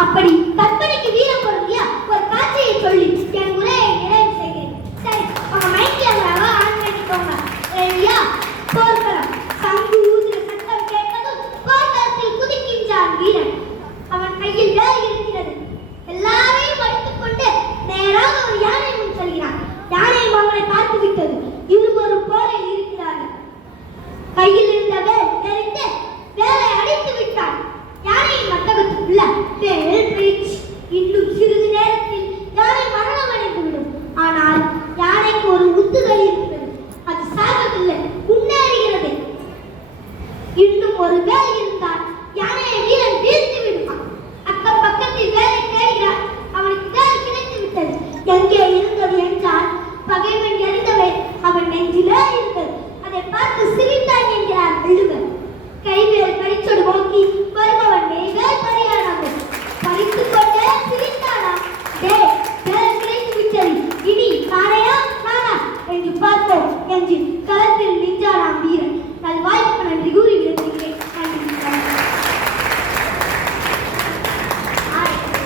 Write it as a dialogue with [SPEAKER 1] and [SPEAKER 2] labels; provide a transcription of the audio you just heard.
[SPEAKER 1] அப்படி ஒரு வேலை